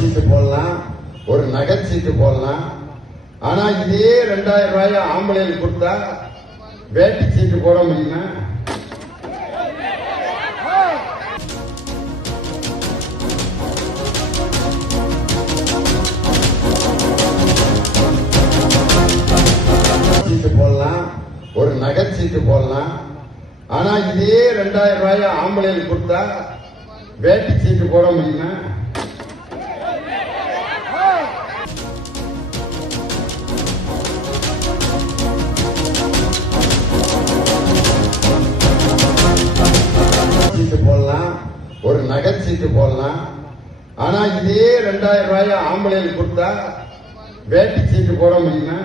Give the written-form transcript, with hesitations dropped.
சீட்டு போடலாம், ஒரு நகை சீட்டு போடலாம். ஆனா இதே 2000 ரூபாய் ஆம்பளைக்கு கொடுத்தா வேட்டி சீட்டு போட முடியுமா? சீட்டு போடலாம், ஒரு நகை சீட்டு போடலாம். ஆனா இதே 2000 ரூபாய் ஆம்பளைக்கு கொடுத்தா வேட்டி சீட்டு போட முடியுமா? சீட்டு போடலாம், ஒரு நகை சீட்டு போடலாம். ஆனா இதே 2000 ரூபாய் ஆம்பளைக்கு கொடுத்தா வேட்டி சீட்டு போட முடியுமா?